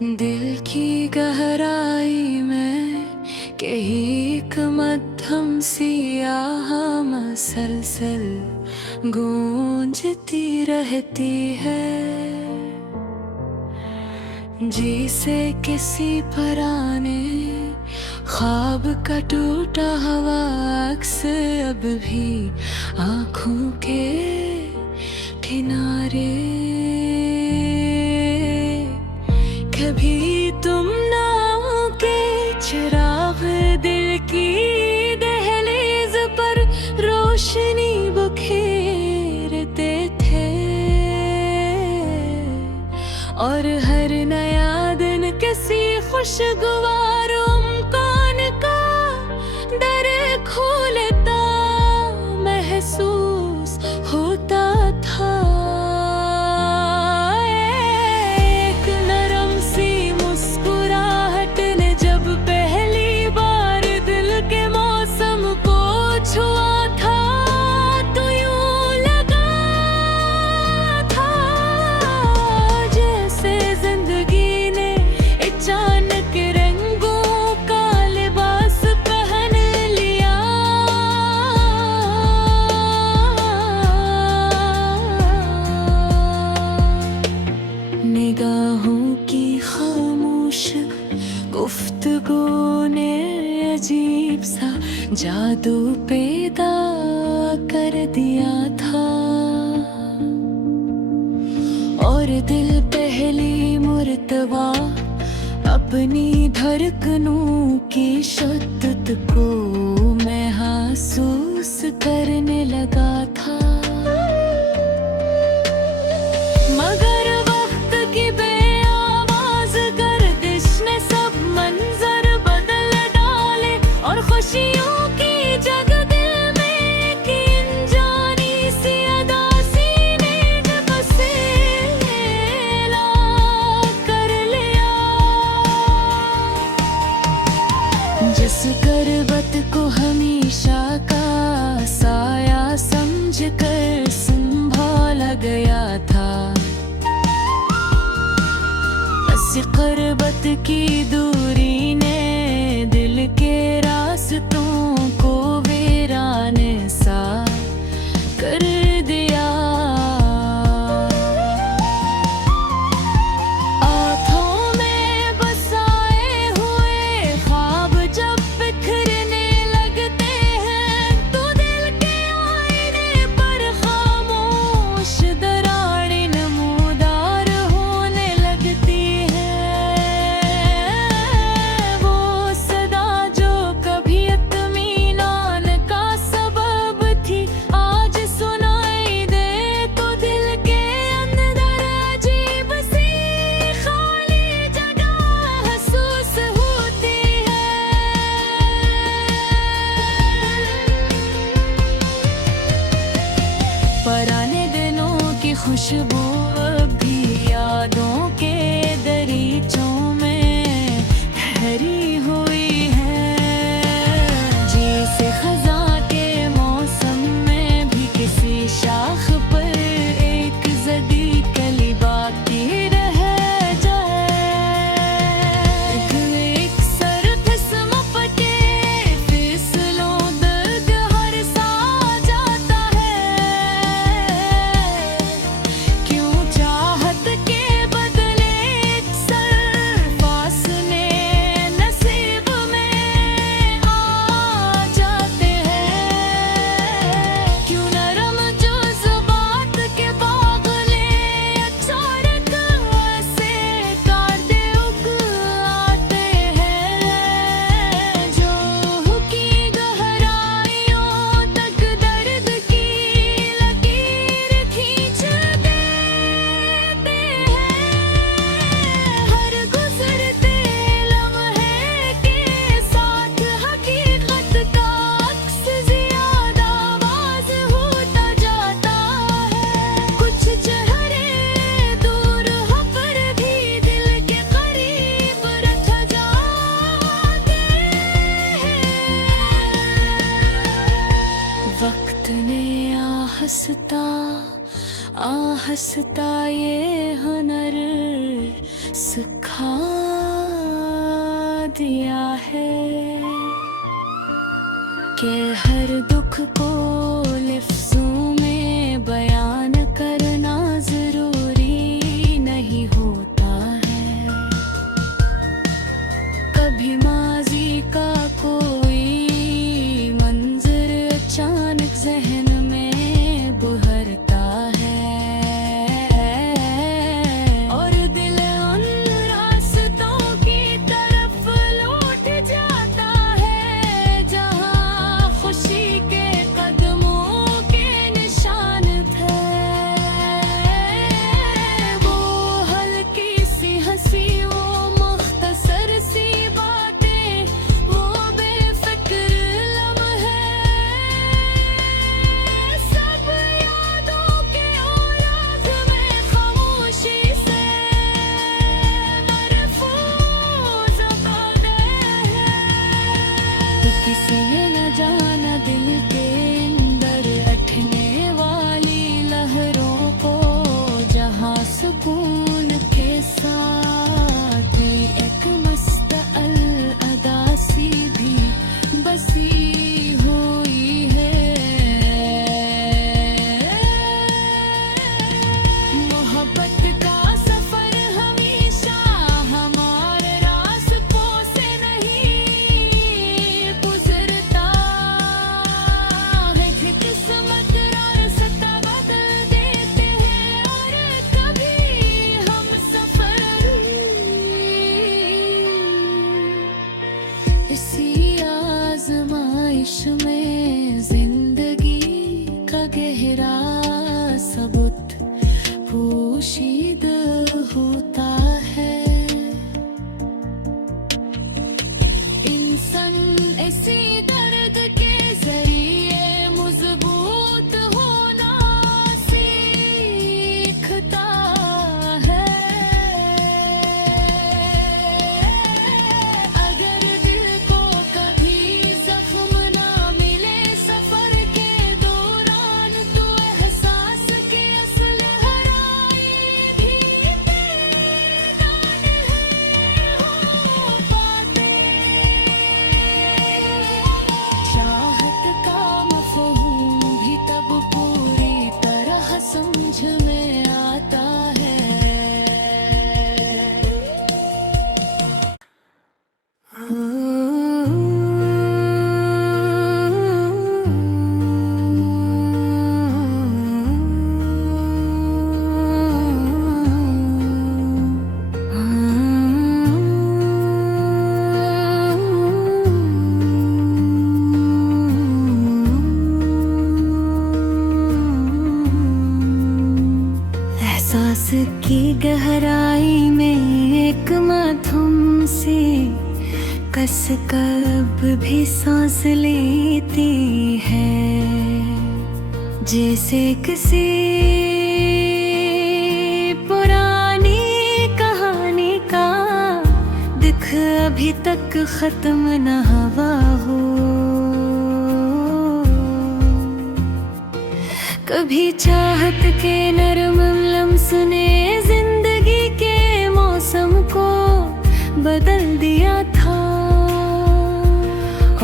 दिल की गहराई में कहीं एक मध्यम सी आह मसलसल गूंजती रहती है, जिसे किसी पुराने ख्वाब का टूटा हुआ अक्स अब भी आँखों के किनारे। कभी तुम नाव के चिराग दिल की दहलीज पर रोशनी बिखेरते थे, और हर नया दिन किसी खुशगवार उम्कान का दर खोलता महसूस होता था। एक नरम सी मुस्कुराहट ने जब पहली बार दिल के मौसम को छुआ था, तो यूं लगा था जैसे जिंदगी ने अचानक रंगों का लिबास पहन लिया। निगाहों की खामोश गुफ्तगू ने अजीब सा जादू पैदा कर दिया था, और दिल पहली मुर्तबा अपनी धड़कनों की शिद्दत को महसूस करने लगा था। मगर वक्त की बेआवाज गर्दिश ने सब मंजर बदल डाले, और खुशियों की जग दिल में की अनजानी सी अदासी ने जब बसेरा कर लिया। जिस गुर्बत को हमेशा का साया समझकर संभाला गया था, गुर्बत की दूरी ने दिल के रास्तों को वीराने सा कर दिया। आँखों में बसाए हुए ख्वाब जब बिखरने लगते हैं, तो दिल के आईने पर खामोश दरारें नमूदार होने लगती है। वो सदा जो कभी इत्मीनान का सबब थी, आज सुनाई दे तो दिल के अंदर अजीब सी खाली जगह महसूस होती है। पुराने दिनों की खुशबू अब भी यादों के दरीचों में ठहरी हुई है, जैसे खज़ां के मौसम में भी किसी शाख पर एक जदी कली बाकी रह जाए। एक सर्द समपटे फिसलों दर्द हर सा जाता है, क्यों चाहत के बदले अक्सर फासले नसीब में आ जाते हैं। क्यों नरम जज्बात के बागले अचानक ऐसे कांटे उग आते हैं, जो की गहराइयों तक दर्द की लकीर खींच देते हैं। हर गुजरते लम्हे के साथ हकीकत का अक्स ज्यादा आवाज होता जाता है। कुछ चेहरे दूर हो पर भी दिल के करीब रख जाते हैं। वक्त ने आहस्ता ये हुनर सिखा दिया है कि हर दुख को लफ्ज़ों में बयान करना जरूरी नहीं होता है। कभी माजी का कोई मंजर अचानक जहन में बुहरता है और दिल उन रास्तों की तरफ लौट जाता है जहाँ खुशी के कदमों के निशान थे। वो हल्की सी हंसी, वो मुख्तसर सी बातें, वो बेफिक्र लम्हे, सब यादों के औरात में खामोशी से महफूज हो गए हैं। किसी ने न जाना दिल के अंदर उठने वाली लहरों को, जहाँ सुकून के साथ एक मुस्तअल अदासी भी बसी हुई है। मोहब्बत का सफर हमेशा हमारे रास्तों से नहीं गुजरता है कि किस्मत रास्ता बदल देते हैं और कभी हम सफर इसी आजमाइश में जिंदगी का गहरा सबूत पोशीद होता है। इंसान इसी दर्द के जरिए मजबूत होना सीखता है। अगर दिल को कभी जख्म ना मिले सफर के दौरान, तो एहसास की असल हराई भी तेरे गाने हो पाते। चाहत का मफ़हूम भी तब पूरी तरह समझ में आता है। एहसास की गहराई में एक मधुम सी कस कब भी सांस लेती है, जैसे किसी पुरानी कहानी का दिख अभी तक खत्म न हुआ हो। कभी चाहत के नरम लम्स ने जिंदगी के मौसम को बदल दिया था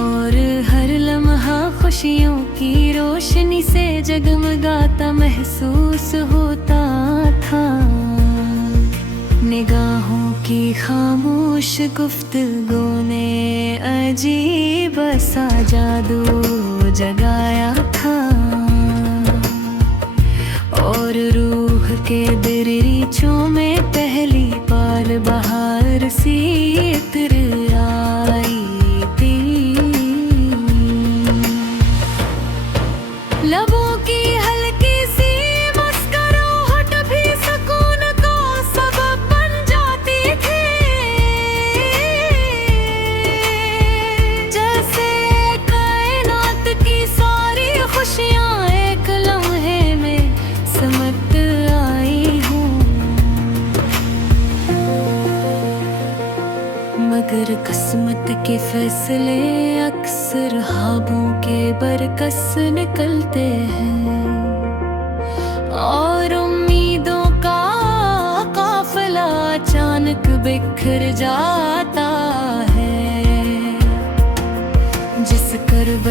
और हर लम्हा खुशियों की रोशनी से जगमगाता महसूस होता था। निगाहों की खामोश गुफ्तगू ने अजीब सा जादू जगाया था और रूह के दरीचों में पहली बार बहार सी इत्र आई थी। लबों की हल्की सी मुस्कुराहट भी सुकून को सबब बन जाती थी, जैसे कायनात की सारी खुशियाँ एक लम्हे में समत आई हूँ। मगर किस्मत के फैसले अक्सर ख्वाबों के बरकस निकलते हैं और उम्मीदों का काफिला अचानक बिखर जाता है।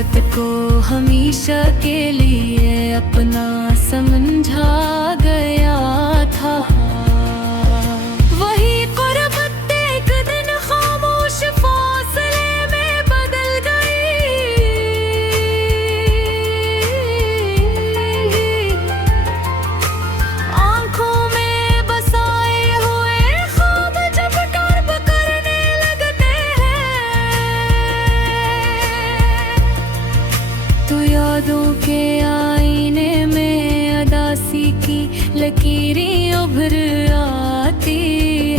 मोहब्बत को हमेशा के लिए अपना समझा गया था। वही गुर्बत एक दिन खामोश फासले में बदल गई। आंखों में बसाए हुए ख्वाब जब कर्ब करने लगते हैं, तो यादों के आईने में अदासी की लकीरें उभर आती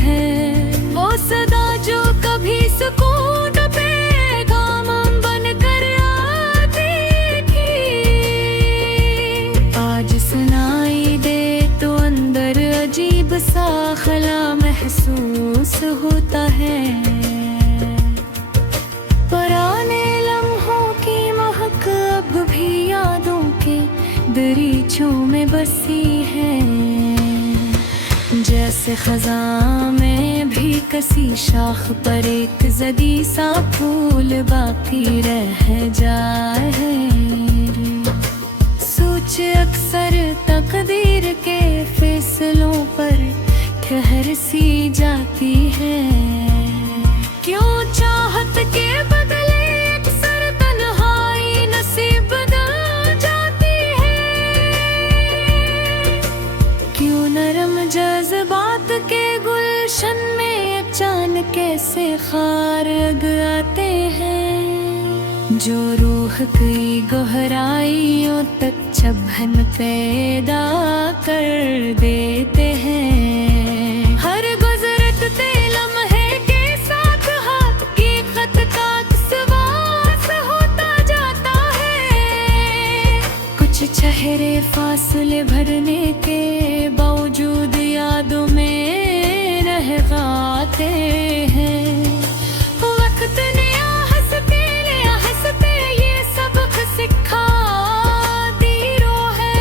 हैं। वो सदा जो कभी सुकून पे गाम बन कर आती थी, आज सुनाई दे तो अंदर अजीब सा खला महसूस होता है। पुराने लम्हों की महक अब भी यादों के दरीचों में बसी है। जैसे खज़ां में भी कसी शाख पर एक जदी सा फूल बाकी रह जाए। सोच अक्सर तकदीर के फैसलों पर ठहर सी जाती है। क्यों चाहत के बदले अक्सर तन्हाई नसीब बदल जाती है। क्यों नरम जज्बात के गुलशन में अचानक कैसे खार आते हैं, जो रूह की गहराइयों तक चुभन पैदा कर देते हैं। हर गुजरते लम्हे के साथ हाथ की खत का विश्वास होता जाता है। कुछ चेहरे फासले भरने के बावजूद यादों में रह जाते हैं। वक्त ने हंसते ये सबक सिखा दी है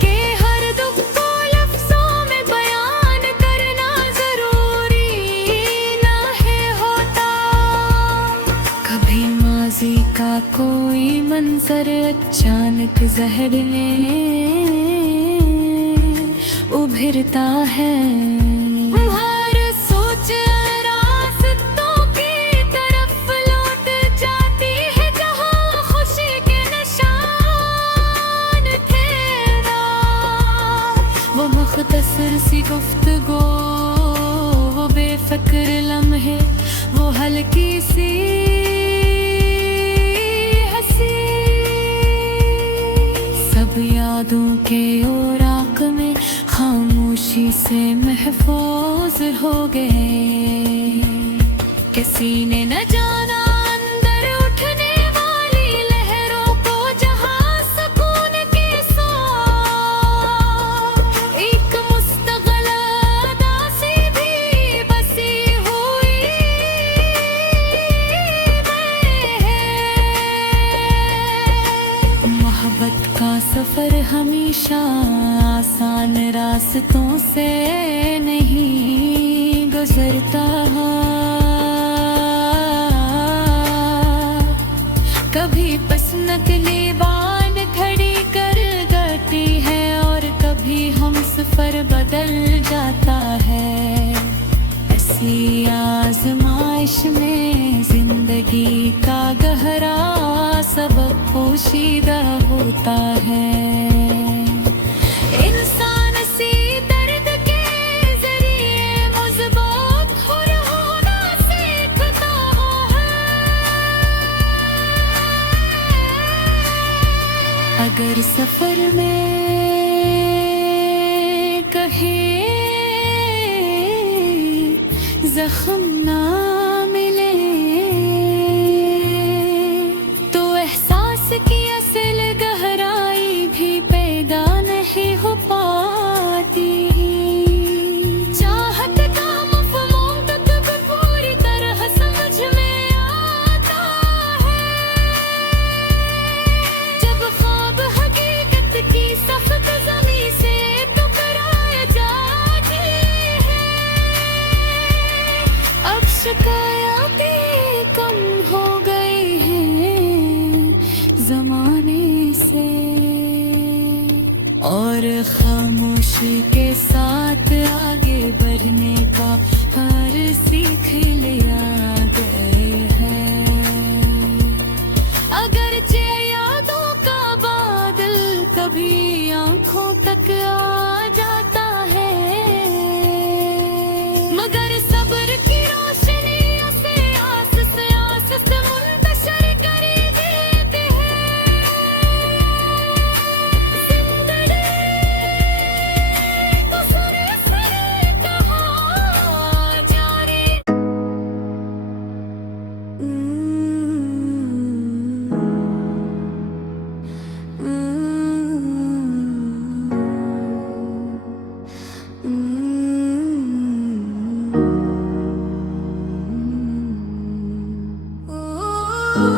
कि हर दुख को लफ्जों में बयान करना जरूरी ना है होता। कभी माजी का कोई मंजर अचानक जहर में उभरता है। हर सोच रास्तों की तरफ लौट जाती है, जहाँ खुशी के निशान थे ना। वो मुख्तसर सी गुफ्तगू, वो बेफिक्र लम्हे, वो हल्की सी हंसी, सब यादों के ओराक में खामोशी से महफूज हो गए। किसी ने न जाना अंदर उठने वाली लहरों को, जहाँ सुकून के सो एक मुस्तकिल उदासी भी बसी हुई है। मोहब्बत का सफर हमेशा आसान रास्तों से नहीं गुजरता। कभी पसनकली बान खड़ी कर देती है, और कभी हम सफर बदल जाता है। ऐसी आजमाइश में जिंदगी का गहरा सबक पोशीदा होता है। इंसान सी दर्द के जरिए मजबूत होना सीखता है। अगर सफर में कहीं जख्म ना मिले, तो एहसास की असल गहराई भी पैदा नहीं हो पाती। चाहत का मफ़हूम तक भी पूरी तरह समझ में आता है, जब ख्वाब हकीकत की सख्त ज़मीं से टकरा जाती है। अब शिकवा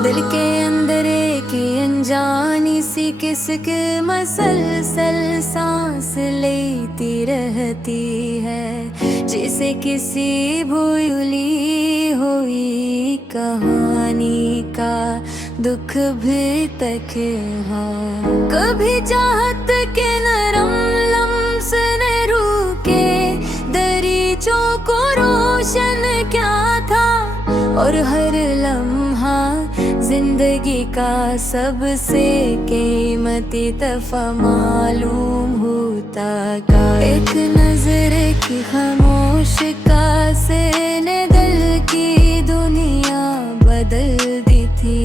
दिल के अंदर एक अनजानी सी किसके मसलसल सांस लेती रहती है, जिसे किसी भूली हुई कहानी का दुख भी तक हाँ। कभी चाहत के नरम लम्स ने रुके दरीचों को रोशन क्या था, और हर लम्हा जिंदगी का सबसे कीमती तोहफा मालूम होता का। एक नजर की खामोश कासे ने दिल की दुनिया बदल दी थी,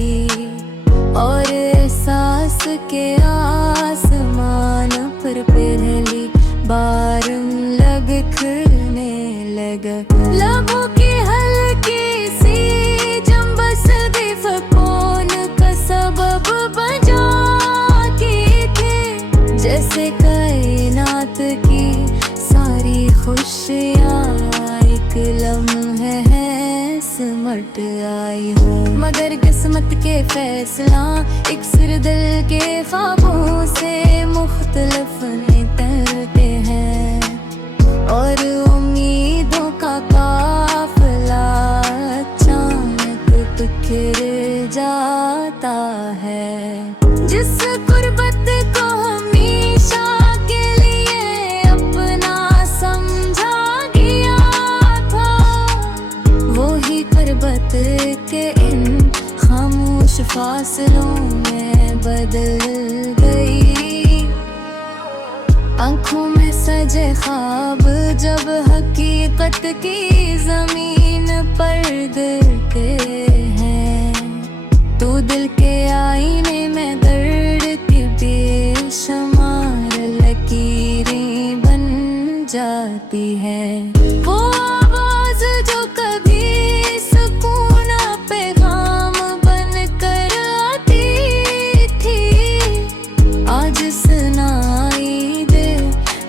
और एहसास के आसमान पर पहली बार लगने लगा। लबों की हल्की सी जंबस भी फकोन का सबब बजाती थी, जैसे कायनात की सारी खुशियाँ एक लम्हे है सिमट आई हूँ। मगर किस्मत के फैसला एक सिर दिल के ख्वाबों से मुख्तलिफ निकलते हैं, और उम्मीदों का काफिला अचानक बिखर जाता है। जिस गुर्बत को हमेशा के लिए अपना समझा गया था, वो ही गुर्बत के इन खामोश फासलों में बदल गई। आँखों में सजे ख्वाब जब हकीकत की जमीन पर गिरते हैं, तो दिल के आईने में दर्द की बेशुमार लकीरें बन जाती है। वो आवाज जो कभी सुकून पैगाम बन कर आती थी, आज सुनाई दे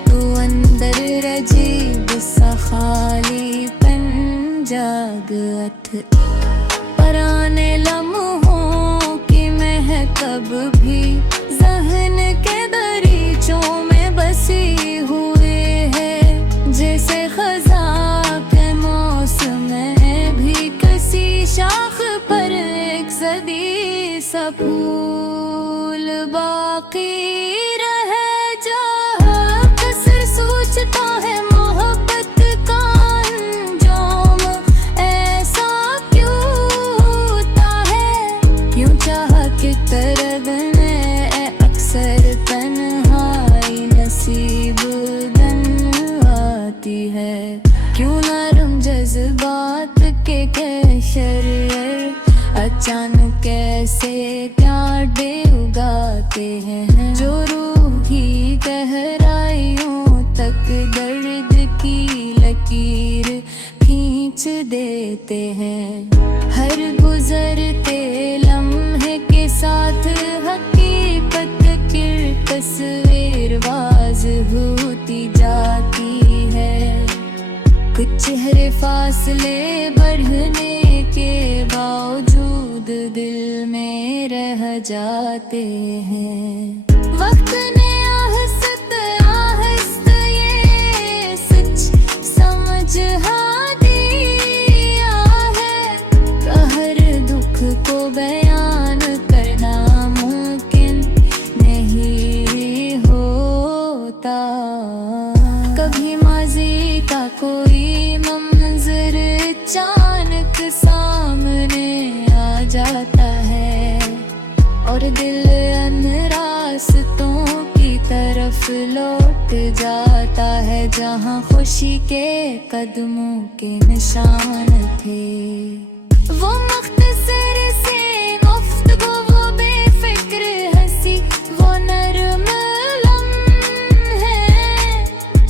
तो अंदर अजीब सा खालीपन जागत। पुराने लम्हों की महकब भी ज़हन के दरीचों में बसी हुए है, जैसे खज़ां के मौसम में भी किसी शाख पर एक सदी सा फूल बाकी रह जा। कसर सोचता है मोहब्बत का अंजाम ऐसा क्यों होता है, क्यों चाह के तरब में अक्सर तन्हाई नसीब बन आती है। क्यों नरम जज्बात के कहशर अचानक कैसे प्यारे उगाते हैं, जो रूही गहराइयों तक दर्द की लकीर खींच देते हैं। हर गुजरते लम्हे के साथ हकीकत की तस्वीर वाज होती जाती है। कुछ चेहरे फासले बढ़ने के बावजूद दिल में रह जाते हैं। वक्त ने आहिस्त ये सच समझा दिया है, हर दुख को बयान करना मुमकिन नहीं होता। कभी माजी का कोई मंजर अचानक सामने आ जाता है, और दिल अन रास्तों की तरफ लौट जाता है, जहाँ खुशी के कदमों के निशान थे। वो मुख्तसर से गुफ्तगू, वो बेफिक्र हंसी, वो नरम लम्हे,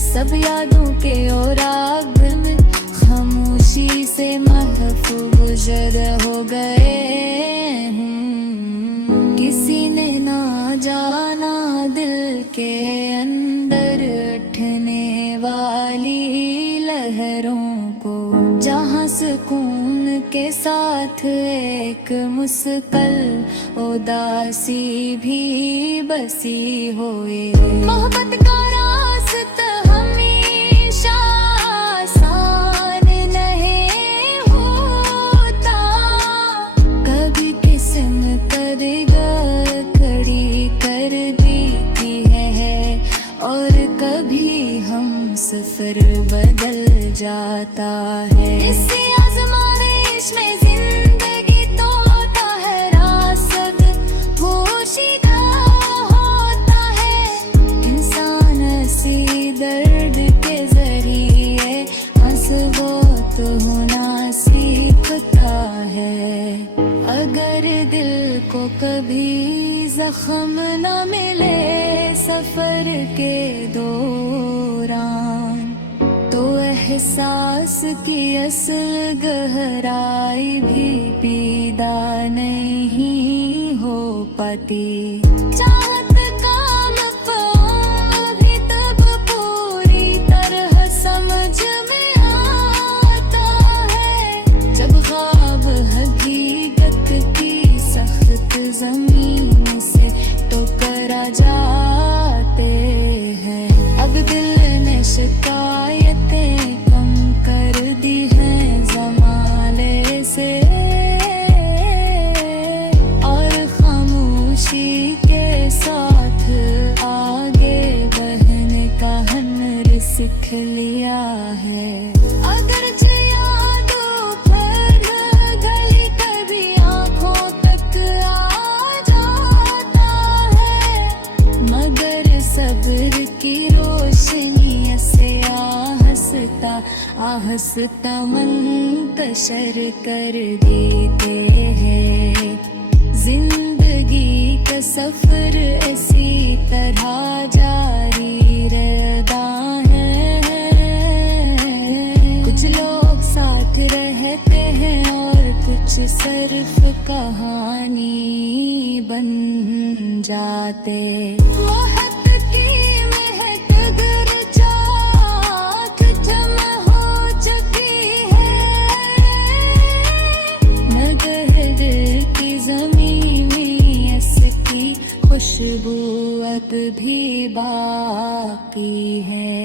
सब यादों के और आग में खामोशी से महफूज हो गए। किसी ने ना जाना दिल के अंदर उठने वाली लहरों को, जहाँ सुकून के साथ एक मुस्कल उदासी भी बसी होए। मोहब्बत का रास्ता हमेशा आसान नहीं होता, कभी किस्म पर खड़ी कर देती है और कभी हम सफर बदल जाता है। इसी आज़माइश में जिंदगी तोड़ता है, रासद पोशीदा होता है। इंसान ऐसी दर्द के जरिए मजबूत होना सीखता है। अगर दिल को कभी जख्म न मिले सफर के दौरान, तो एहसास की असल गहराई भी पैदा नहीं हो पाती। चाहत का मफ़हूम भी तब पूरी तरह समझ में आता है, जब ख्वाब हकीकत की सख्त ज़मीन से टकरा जाते हैं। अब दिल ने शिकायतें कम कर दी हैं ज़माने से, और खामोशी के साथ आगे बढ़ने का हुनर सीख लिया है। अगर यादों पर गली कभी आँखों तक आ जाता है, मगर सब्र की रोशनी से आहस्ता मंतशर कर देते हैं। जिंदगी का सफर इसी तरह जारी रहता है। कुछ लोग साथ रहते हैं और कुछ सिर्फ कहानी बन जाते। मोहब्बत की महक अगर चाक जमा हो चुकी है, मगर दिल की ज़मीं में इसकी खुशबू अब भी बाकी है।